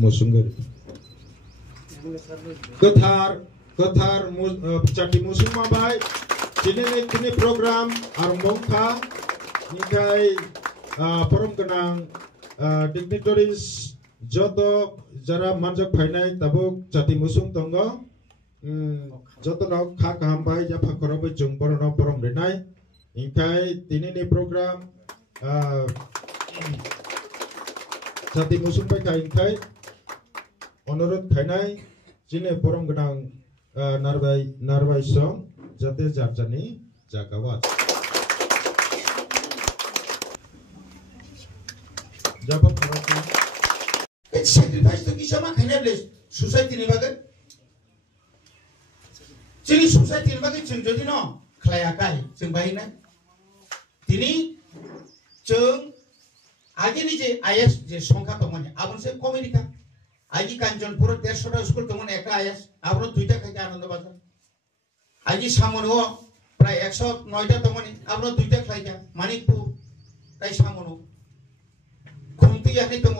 Musungir. Ketar cati musung mabai. Kini program armongka nikai forum kenang dignitaries joto jara manjak phainai tabuk cati musung tongo joto nok kha kahambai japa korobe jungpor no forum renai nikai tini program cati musung bai kai onorot phainai jine forum kenang narbai song jate jarjani jagawat jabab karati sacrifice to kisama khainable society ni bagai jini society ni bagai jeng jodi no khlaya kai jeng bai na tini jeng age ni je IS je সংখ্যা তমনে abon se community agi kanjonpur 150 ta school তমনে একটা IS abon দুইটা খাইতে আনন্দ বাজার আজি সামনো প্রায় 109টা তমনি আমরা দুইটা খাইটা মানিকপুর তাই সামনো খুমতি আনি তম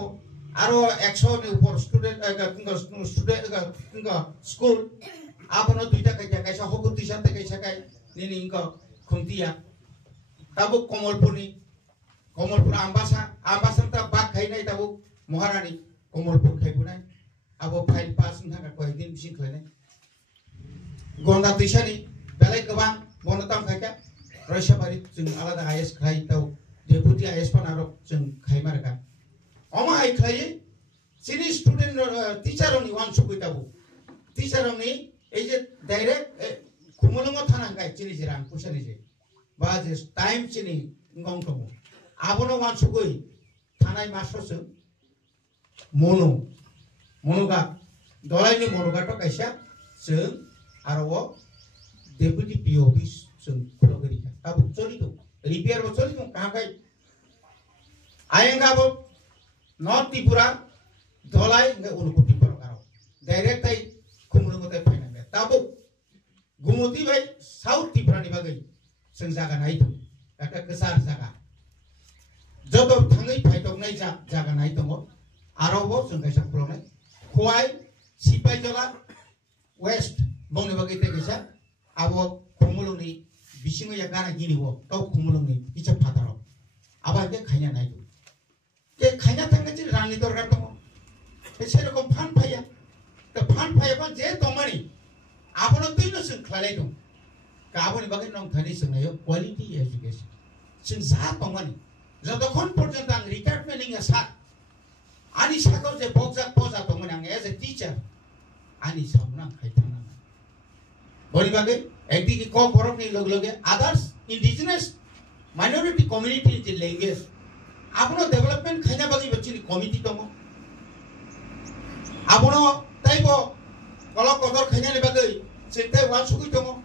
আরো 100 এর উপর স্টুডেন্ট স্কুল আপনো দুইটা খাইটা কাইসা হকুতি সাথে কাইসা কাই নিনি ইনক খুমতিয়া তাবো কমলপুর আম্বাসা বাক খাই নাই তাবো মহারানী কমলপুর খাইবো নাই আবো ফাইল পাস থাকা কয়েকদিন বিসিং খাইনাই Gonda Tishani, Belay Gabang, Bonatam Kaka, Rashabari, Alada IS Kai, Deputy IS Panaro, Kaimaraka. Oma I Clay, Sini student teacher only one Sukutabu. Teacher only, agent direct Kumulungo Tanaka, Chiliziran, Pushaniji. But this time Chini Gonkomo. Abono one Sukui, Tanai Masosu, Monoga, Dolani Monogato Kaisha, Sir. Arawo deputy PO office sung kulogeri tabu chori to repair bo chori to kaha kai ayenga bo north tripura dolai nge unukuti par karo direct ai kumulungo tai phaina be tabu gumoti bai south tripura ni bagai sung jaga nai to kata kesar jaga jodo thangai phaitok nai jaga nai tongo arawo sung kaisa kulonai khwai sipai jola west Bongni bagai tegesa, abo kumulung ni bisingo ya gana gini wo, tau kumulung ni icha pataro. Aba ke kanya nai tu, ke kanya tangga ciri rani dorgar tomo, ke sero kom fan paya, ke fan paya pan je tomani, abo no tu no sing klalai tu, ke abo ni bagai nong thani sing ayo quality education, sing saat tomani, jado kon porjantang retired meaning ya saat, ani sakau je boksa posa tomani ang as a teacher, ani samnang kaitang. Bori bagai, ekdi ki ko korok ni log-loge others indigenous minority community in language. Apuno development khanya bagi bachchi ni committee tomo. Apuno taibo kolok kodor khanya ni bagai sentai wan sugui tomo.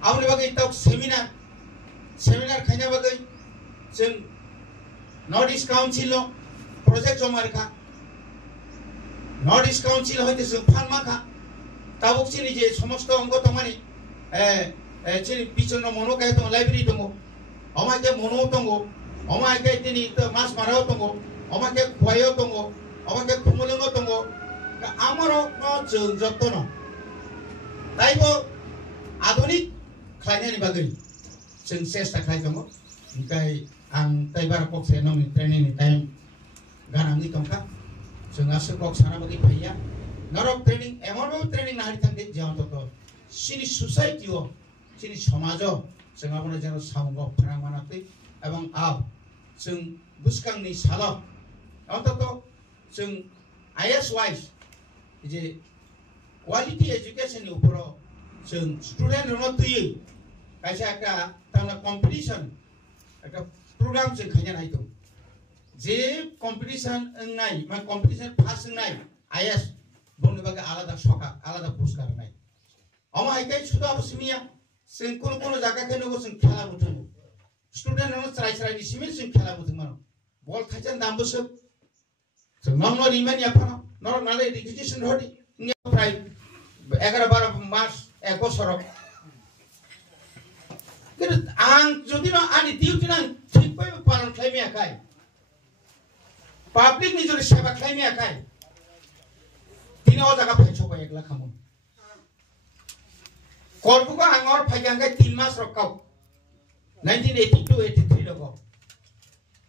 Apuno bagai tau seminar khanya bagai sen Northeast Council lo project jomar kha. Northeast Council hoite sen phanma kha. Tabuk sini je somosto anggo tomani chini pichono mono kai tong library tongo oma ke mono tongo oma ke tini to mas marao tongo oma ke khwayo tongo oma ke khumulungo tongo ka amaro no jeng jottono taibo adonik khlaina ni bagai jeng sesta khlai tongo kai ang taibar kok se nong training ni time ganang ni tongka jeng asu kok sana bagi phaiya Narok training, emonbo training na hari tangke jauh to sini society o, sini समाजो, जों आबोनो जेन सामगो फारां मानाते, एवं आब जों बुसकांनि साला, अन्तत जों IS wise, J quality education नि उपरो जों student रनो तुई, कैसे आका ताना competition, आका program जों खाया नाई तो, जे competition नाई, मा competition pass नाई, IS Bung bagai alada soka, alada puskar nai. Oma ikai sudah bersemiya, sengkul jaga kene go seng khala mutung. Student no cerai di sini seng khala mutung mano. Bol kajian dambu sep. Seng nong riman ya pana, nor nale education hodi. Nge prai, 11-12 mas, eko sorok. Kira ang jadi no ani diuti nang cipai palan klaim ya kai. Public ni jodi seba khai me akai. Tino jaga phai choko ekla khamu. Korbu ko angor phai jangai 3 mas rokau. 1982-83 logo.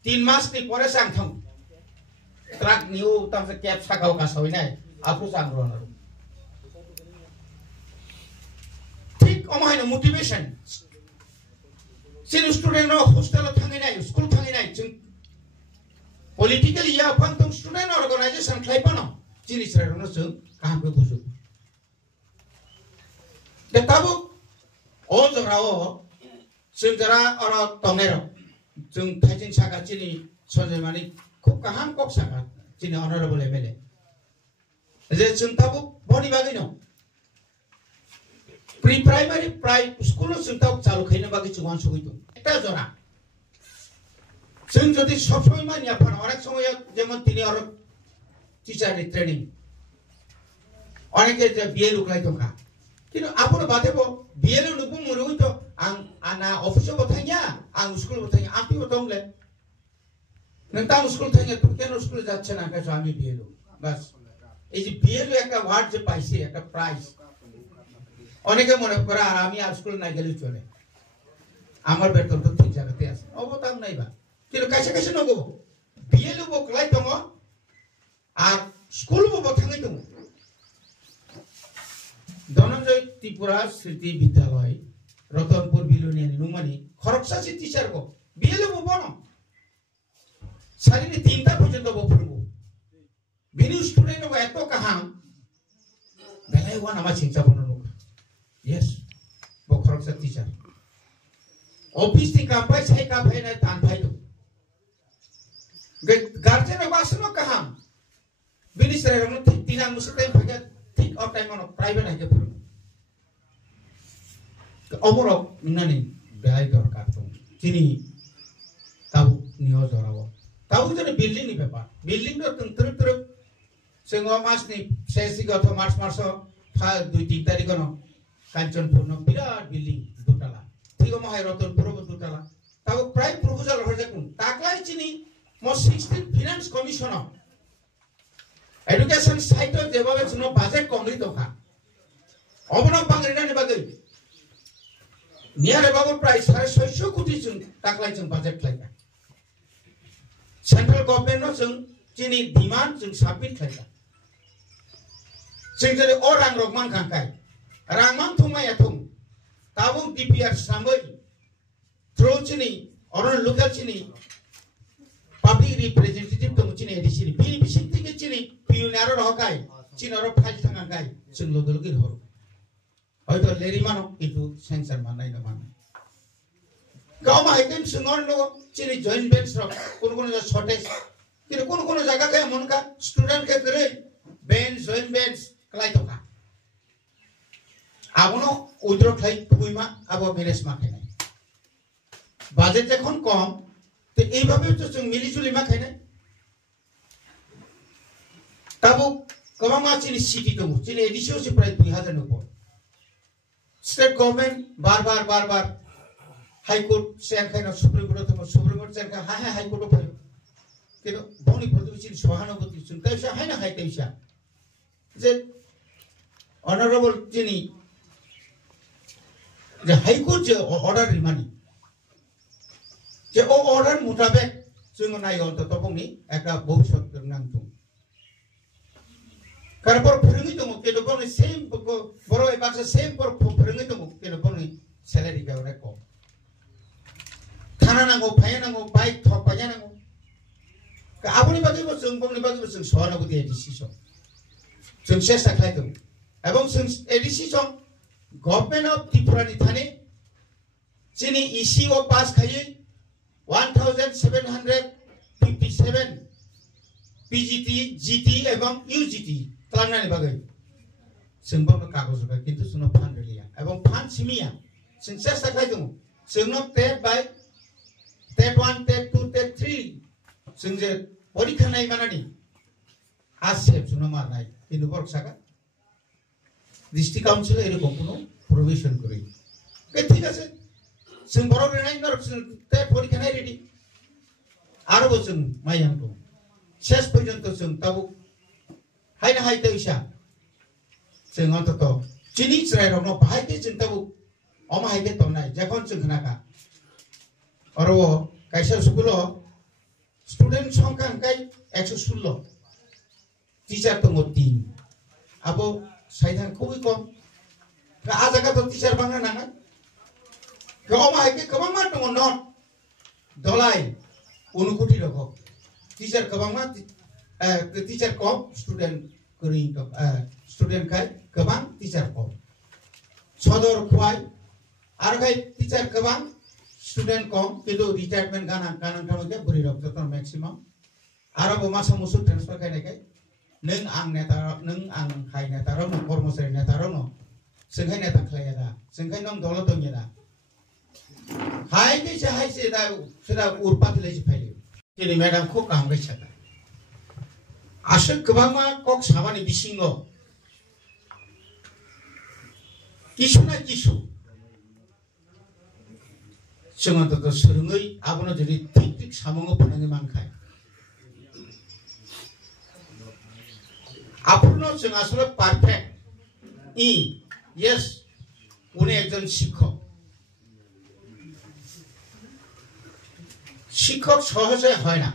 3 mas ni pore sang thang. Truck new tam se cap sakau ka soi nai. Aku sang ron. Think omai no motivation. Sin student no hostel thangai nai, school thangai nai. Politically ya pang tung student organization khai pano. Chini sera no sung kaham ko busu. De tabu o jorao sung jara ora tongero. Sung thajin saka chini sonje mani khub kaham kok saka chini honorable MLA. Je sung tabu boni bagi no. Pre-primary school sung tabu chalu khaina bagi chungan sugoi tu. Ekta jora. Sung jodi sob somoy mani aphan onek somoy jemon tini or teacher training. Oneke je BLU klai toka. Kino apono batebo BLU nupu murui to ana office bothanya ang school bothanya api botongle. Nang school thanya tu keno school jaচ্ছে na ka swami BLU. Bas. Ei je BLU ekta word je paise ekta prize. Oneke mone kora ar ami ar school nai gele chole. Amar beton to thik jagate ase. Obotam nai ba. Kino kaise nogo. BLU bo klai tongo ar school bo bothangai tongo. Dhananjay Tripura Sriti Vidyalay Ratanpur Biloniani Numani Khoroksa si teacher ko BLU bo bono sari ni 3টা পর্যন্ত bo purbo binu student ko eto kaham belai wan ama chingcha bono yes bo khoroksa teacher office ti ka pai sai ka bhai na tan bhai to guardian ko asno kaham binu sare no tinang mustai bhaga ঠিক of time on private আইকে পুরো অমরক মিনানি বেলাই দরকার তো চিনি তাও নিও জরাবো তাও জনে বিল্ডিং নি ব্যাপার বিল্ডিং তো তন্ত্র সেঙ্গ মাস নি শেষি গত মার্চ 2-3 তারিখ ন কাঞ্চনপুর ন বিরাট বিল্ডিং দুটালা ঠিক মহাই রতনপুর দুটালা তাও প্রায় প্রপোজাল হয়ে কোন তাকলাই চিনি মো 16 finance commissioner Education side of development no budget kongri toka. Obono bangri na bagai. Near about price has so good is taklai chung budget like that. Central government no chung chini demand chung submit like that. Sing the orang rogman kangkai. Rangman thumai atung. Tabung DPR sambai. Throw chini or local chini. Public representative to chini edisi. Bini bising tiki chini. Pionero rokai, Chinoro Paj Tangai, Chinglogi Hor. Oito Lerimano, itu sensor mana ini mana. Kau mah item sungono, Chini joint bench rock, kuno shortage. Kira kuno jaga kaya monka, student ke kere, bench, joint bench, kelai toka. Abono udro kelai puima, abo beres makai. Budget ekon kom, te ebabe tu chung milijuli makai na. Tabu kabang chini city to chini edisio si prai 2000 upor state government bar high court sen khaina supreme court sen kha high court phayo kino boni prodhu chini sohanoboti chun kaisa haina hai kaisa je honorable chini je high court je order rimani je o order mutabek chung nai on to topongni ekta bhobishot nang tung Karena por perungi tu mungkin tu pun same boro ebaksa same por perungi tu mungkin tu pun salary kau reko. Thana nango, paya nango, bike thok paya nango. Ke apa ni bagi bosung, pun ni bagi bosung soal aku dia decision. Sung sesa klai tu. Abang sung decision government of Tripura ni thane. Sini isi o pass kaya 1757 PGT, GT, abang UGT. Kelana ni bagai. Sembang no kagos juga, kintu suno pan relia. Abang pan simia. Sukses tak lagi tu. Suno ted by ted 1, ted 2, ted 3. Sungje pori kanai mana ni? Asep suno marnai. Kintu work saka. District council eri kompuno provision kori. Ketika se sung boro renai nor ted pori kanai ready. Aro bosung mayang tu. শেষ পর্যন্ত जों তাবুক hyena হাইতে ইসা जों অন্তত চিনি চরাই রং বাহাইতে जों তাবুক অমা হাইতে তমনাই যখন जों খনাকা অরো কাইসা স্কুলো স্টুডেন্ট সংখ্যা কাই 116 টিচার দङ 3 আবো সাইথান খুবই কম আজাকা তো টিচার বাংলা নাঙা অমা হাইতে কবাংমা দङ নট দলাই 1 কোটি রকম টিচার কবাংমা টিচার কম স্টুডেন্ট করি স্টুডেন্ট খাই কবাং টিচার কম সদর খুয়াই আর খাই টিচার কবাং স্টুডেন্ট কম কিন্তু রিটায়ারমেন্ট গানাং থামকে বুড়ি রক যত ম্যাক্সিমাম আরো মাসা মুসু ট্রান্সফার খাইনাयखाय नों आं नेता नों आं खाय नेतारो न कर्मचारी नेतारो न जोंखाय नेता खालाया दा जोंखाय नों दौलत दंया दा हाय से दा सेदा उरपाथले फाइले दिनै मैडम खौ कामबाय सादा आसो गोबांमा कक साबानि बिसिङाव किसुना किसु जों अन्तत सोलोङै आबोनो जुदि थिक थिक सामङाव फैनानै मानखाय आपनो जों आसले पारफेक्ट यस उनि एकजन शिक्षक शिक्षक सहजे হয় না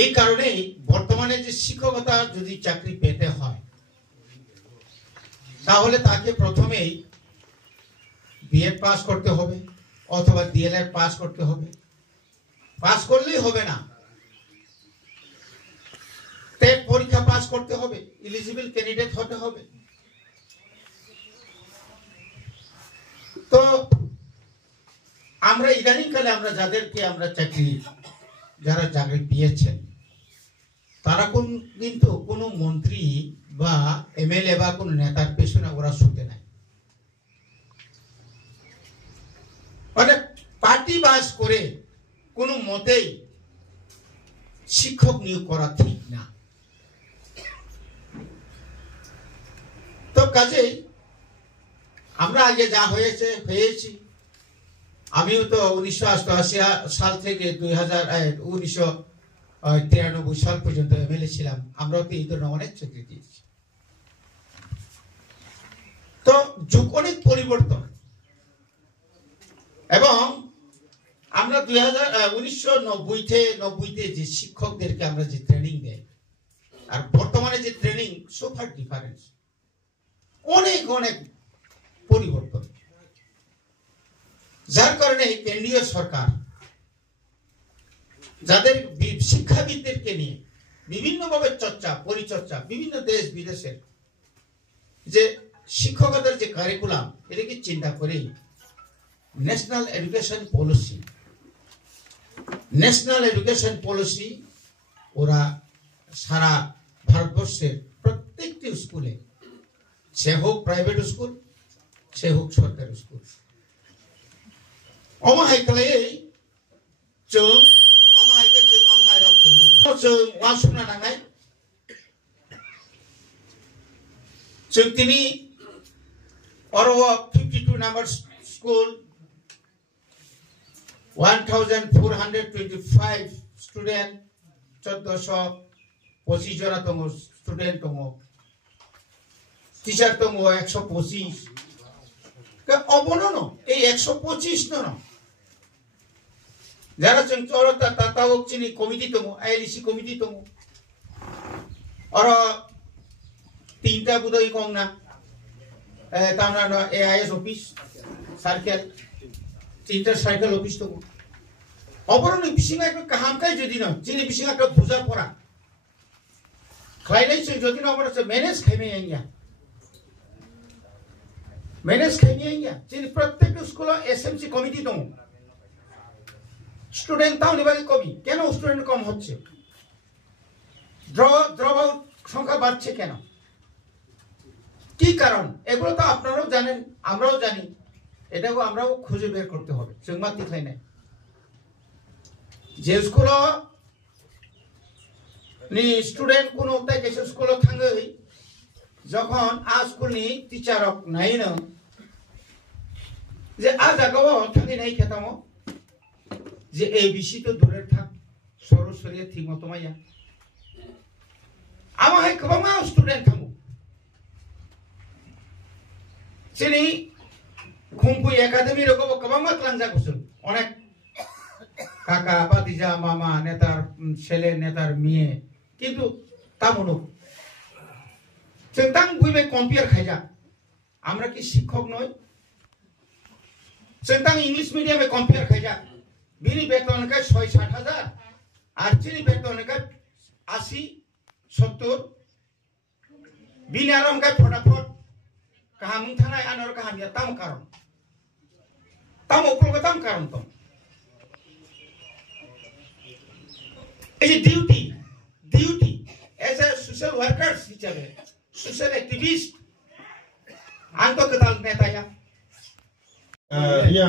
এই কারণেই বর্তমানে যে শিক্ষকতা যদি চাকরি পেতে হয় তাহলে তাকে প্রথমেই বিএড পাস করতে হবে অথবা ডিএলএড পাস করতে হবে পাস করলেই হবে না টেট পরীক্ষা পাস করতে হবে এলিজিবল ক্যান্ডিডেট হতে হবে তো আমরা ইদানিংকালে আমরা যাদেরকে আমরা যারা চাকরি পেয়েছেন তারা কিন্তু কোনো মন্ত্রী বা এমএলএ বা কোনো নেতার পেছনে ওরা ছুটে নাই মানে পার্টি বাস করে কোনো মতেই শিক্ষক নিয়োগ করা ঠিক না তো কাজেই আমরা আগে যা হয়েছি আমিও তো 1988 সাল থেকে 1993 সাল পর্যন্ত এমএলএ ছিলাম আমরাও তো এই ধরনের অনেক চাকরি দিয়েছি তো যুগ অনেক পরিবর্তন এবং আমরা 1990 তে যে শিক্ষকদেরকে আমরা যে ট্রেনিং দেই আর বর্তমানে যে ট্রেনিং সুপার ডিফারেন্স অনেক অনেক পরিবর্তন যার কারণে কেন্দ্রীয় সরকার যাদের শিক্ষাবিদদেরকে নিয়ে বিভিন্নভাবে পরিচর্চা বিভিন্ন দেশ বিদেশের যে শিক্ষকতার যে কারিকুলাম এটাকে চিন্তা করে ন্যাশনাল এডুকেশন পলিসি ওরা সারা ভারতবর্ষের প্রত্যেকটি স্কুলে সে হোক প্রাইভেট স্কুল সে হোক সরকারি স্কুল অমাহাইকালে जों অমাহাইকে जों অমাহাই রক্ত जों ওয়াসুনা নাঙাই जों তিনি অরো 52 নাম্বার স্কুল 1425 স্টুডেন্ট 1425 জন দङ স্টুডেন্ট দङ টিচার দङ 125 কে অবনন এই 125 নন যারা जों চরতা তাতাওক চিনি কমিটি দङ আইএলসি কমিটি দङ অর তিনটা বুদই কংনা তামনা এআইএস অফিস সার্কেল তিনটা সার্কেল অফিস দङ অবরণ বিসিङা একটা কাহামকাই যদি না চিনি বিসিङা একটা বুঝা পড়া খাইলাই যদি না আমরা ম্যানেজ খাইমেইয়া চিনি প্রত্যেক স্কুলে এসএমসি কমিটি দङ স্টুডেন্ট তাও নিবাগে কমি কেন স্টুডেন্ট কম হচ্ছে ড্রপ আউট সংখ্যা বাড়ছে কেন কি কারণ এগুলো তো আপনারাও জানেন আমরাও জানি এটাও আমরাও খুঁজে বের করতে হবে जों মাতি খাই না যে স্কুলে নি স্টুডেন্ট কোনো তাই কেসে স্কুলে থাঙ্গै যখন আ স্কুলনি টিচারক নাইनो যে আ জায়গাও থাকি নাই খেতামো যে এবিসি তো দূরের থাক सरस्वती थी मतमाया आमा है कबामा स्टूडेंट थामु सिनी खुंपु एकाडेमी रगो कबामा क्लांजा कुसुम अनेक काका पातिजा मामा नेतार सेले नेतार मिए किंतु तामुनो जोंतां बुइबे कम्पेयार खायजा আমরা কি শিক্ষক নই जोंतां इंग्लिश मीडियम में कम्पेयार खायजा बिनि बेतन का 6-7,000 আর চিনি বেতন का 80-70 बिनि आराम का फटाफट কাহাম থানায় আনর কাহাম ইয়া তাম কারণ তাম উপলগ তাম কারণ তো এই duty as a social workers হিসেবে social activist Anto kedal netanya. Ya,